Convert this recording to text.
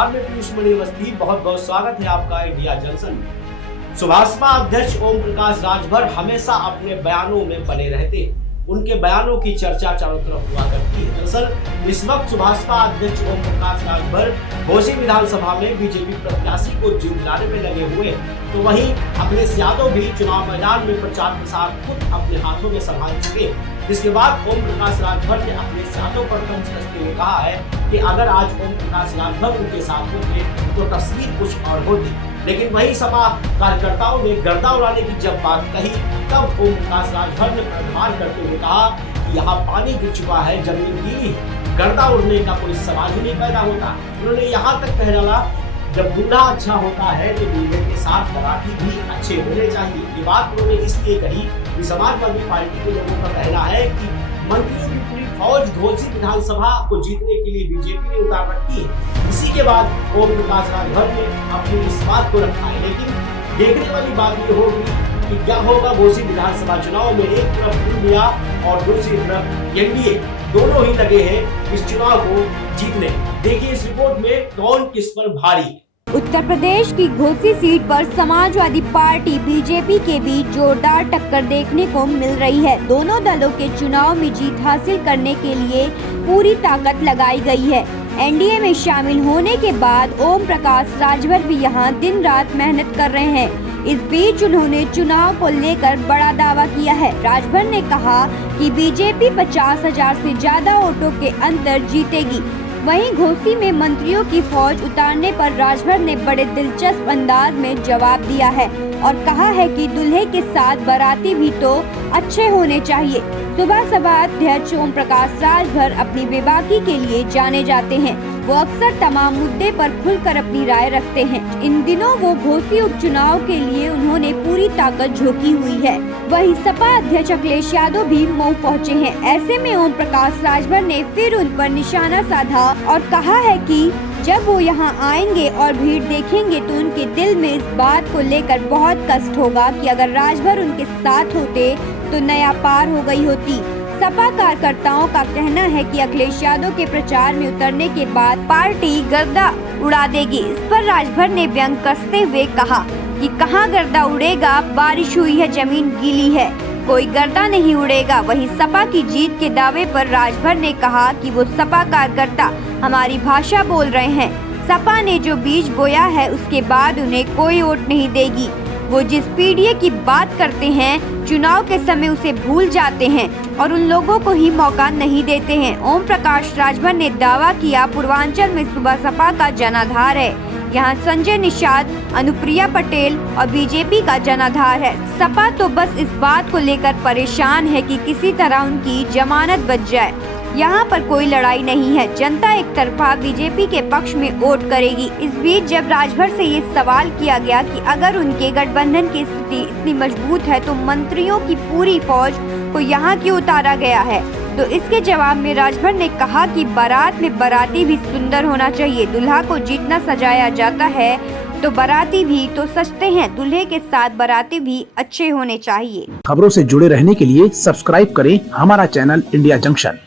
नमस्कार, मैं पीयूष मणि अवस्थी, बहुत बहुत स्वागत है आपका इंडिया जंक्शन में। सुभाषपा अध्यक्ष ओम प्रकाश राजभर हमेशा अपने बयानों में बने रहते हैं। उनके बयानों की चर्चा चारों तरफ हुआ करती है। दरअसल इस वक्त सुभाषपा अध्यक्ष ओम प्रकाश राजभर घोसी विधानसभा में बीजेपी प्रत्याशी को जीत दिलाने में लगे हुए, तो वहीं अखिलेश यादव भी चुनाव मैदान में प्रचार प्रसार खुद अपने हाथों में संभाल चुके। जिसके बाद ओम प्रकाश राजभर ने अखिलेश यादव पर तंज कसते हुए कहा है कि अगर आज ओम प्रकाश राजभर उनके साथ होते तो तस्वीर कुछ और होती। लेकिन वही सपा कार्यकर्ताओं ने गर्दा उड़ाने की जब बात कही, तब ओम प्रकाश राजभर ने प्रहार करते हुए कहा कि यहाँ पानी गिर चुका है, जमीन गीली है, गर्दा उड़ने का कोई सवाल ही नहीं पैदा होता। उन्होंने यहाँ तक कह डाला, जब दूल्हा अच्छा होता है तो दूल्हे के साथ बाराती भी अच्छे होने चाहिए। ये बात उन्होंने इसलिए कही कि समाजवादी पार्टी के लोगों का कहना है कि मंत्रियों की पूरी फौज घोसी विधानसभा को जीतने के लिए बीजेपी ने उतार रखी है। इसी के बाद ओम प्रकाश राजभर ने अपनी इस बात को रखा है। लेकिन देखने वाली बात ये होगी कि क्या होगा घोसी विधानसभा चुनाव में। एक तरफ इंडिया और दूसरी तरफ एनडीए दोनों ही लगे हैं इस चुनाव को जीतने। देखिए इस रिपोर्ट में कौन किस पर भारी है। उत्तर प्रदेश की घोसी सीट पर समाजवादी पार्टी बीजेपी के बीच जोरदार टक्कर देखने को मिल रही है। दोनों दलों के चुनाव में जीत हासिल करने के लिए पूरी ताकत लगाई गई है। एनडीए में शामिल होने के बाद ओम प्रकाश राजभर भी यहां दिन रात मेहनत कर रहे हैं। इस बीच उन्होंने चुनाव को लेकर बड़ा दावा किया है। राजभर ने कहा कि बीजेपी 50,000 से ज्यादा वोटों के अंतर जीतेगी। वहीं घोसी में मंत्रियों की फौज उतारने पर राजभर ने बड़े दिलचस्प अंदाज में जवाब दिया है और कहा है कि दूल्हे के साथ बाराती भी तो अच्छे होने चाहिए। सुभाषपा अध्यक्ष ओम प्रकाश राजभर अपनी बेबाकी के लिए जाने जाते हैं। वो अक्सर तमाम मुद्दे पर खुलकर अपनी राय रखते हैं। इन दिनों वो घोसी उपचुनाव के लिए उन्होंने पूरी ताकत झोंकी हुई है। वहीं सपा अध्यक्ष अखिलेश यादव भी मऊ पहुंचे हैं। ऐसे में ओम प्रकाश राजभर ने फिर उन पर निशाना साधा और कहा है कि जब वो यहाँ आएंगे और भीड़ देखेंगे तो उनके दिल में इस बात को लेकर बहुत कष्ट होगा कि अगर राजभर उनके साथ होते तो नया पार हो गई होती। सपा कार्यकर्ताओं का कहना है कि अखिलेश यादव के प्रचार में उतरने के बाद पार्टी गर्दा उड़ा देगी। इस पर राजभर ने व्यंग कसते हुए कहा कि कहां गर्दा उड़ेगा, बारिश हुई है, जमीन गीली है, कोई गर्दा नहीं उड़ेगा। वहीं सपा की जीत के दावे पर राजभर ने कहा कि वो सपा कार्यकर्ता हमारी भाषा बोल रहे हैं। सपा ने जो बीज बोया है उसके बाद उन्हें कोई वोट नहीं देगी। वो जिस पीडीए की बात करते हैं चुनाव के समय उसे भूल जाते हैं और उन लोगों को ही मौका नहीं देते हैं। ओम प्रकाश राजभर ने दावा किया, पूर्वांचल में सुबह सपा का जनाधार है। यहाँ संजय निषाद, अनुप्रिया पटेल और बीजेपी का जनाधार है। सपा तो बस इस बात को लेकर परेशान है कि किसी तरह उनकी जमानत बच जाए। यहाँ पर कोई लड़ाई नहीं है, जनता एक तरफा बीजेपी के पक्ष में वोट करेगी। इस बीच जब राजभर से ये सवाल किया गया कि अगर उनके गठबंधन की स्थिति इतनी मजबूत है तो मंत्रियों की पूरी फौज को यहाँ क्यों उतारा गया है, तो इसके जवाब में राजभर ने कहा कि बारात में बाराती भी सुंदर होना चाहिए। दूल्हा को जितना सजाया जाता है तो बाराती भी तो सजते हैं, दूल्हे के साथ बाराती भी अच्छे होने चाहिए। खबरों से जुड़े रहने के लिए सब्सक्राइब करें हमारा चैनल इंडिया जंक्शन।